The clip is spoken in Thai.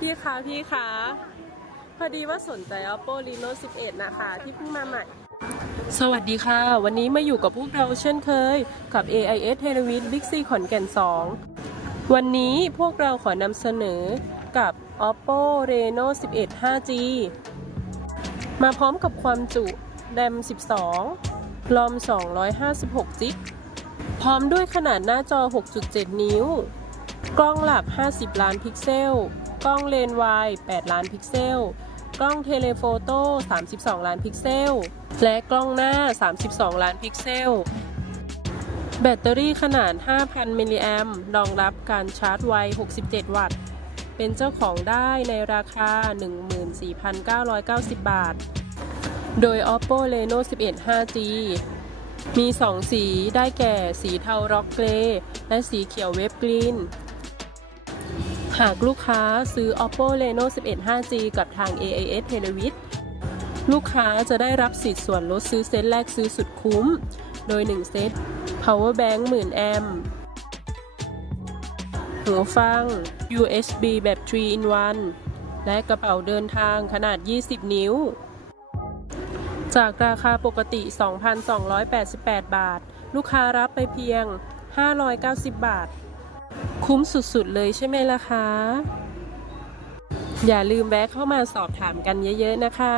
พี่คะพี่คะพอดีว่าสนใจ Oppo Reno 11 นะคะ ที่เพิ่งมาใหม่ สวัสดีค่ะ วันนี้มาอยู่กับพวกเราเช่นเคย กับ AIS t e l e v i s Big C ขอนแก่น 2 วันนี้พวกเราขอนำเสนอกับ Oppo Reno 11 5G มาพร้อมกับความจุ RAM 12 ROM 256 จิก พร้อมด้วยขนาดหน้าจอ 6.7 นิ้ว กล้องหลัก 50 ล้านพิกเซล กล้องเลนส์วาย8ล้านพิกเซล กล้องเทเลโฟโต้ 32 ล้านพิกเซล และกล้องหน้า 32 ล้านพิกเซล แบตเตอรี่ขนาด 5,000 มิลลิแอมรองรับการชาร์จไว 67 วัตต์ เป็นเจ้าของได้ในราคา 14,990 บาท โดย Oppo Reno 11 5G มี 2 สีได้แก่สีเทาร็อกเกรย์และสีเขียวเวฟกรีน หากลูกค้าซื้อ Oppo Reno 11 5G กับทาง AIS t e l e v i s ลูกค้าจะได้รับสิทธิ์ส่วนลดซื้อเซตแรกซื้อสุดคุ้ม โดย 1 เซต Power Bank 10,000 แอมป์หูฟัง USB แบบ 3 in 1 และกระเป๋าเดินทางขนาด 20 นิ้ว จากราคาปกติ 2,288 บาท ลูกค้ารับไปเพียง 590 บาท คุ้มสุดๆเลยใช่ไหมล่ะคะ อย่าลืมแวะเข้ามาสอบถามกันเยอะๆนะคะ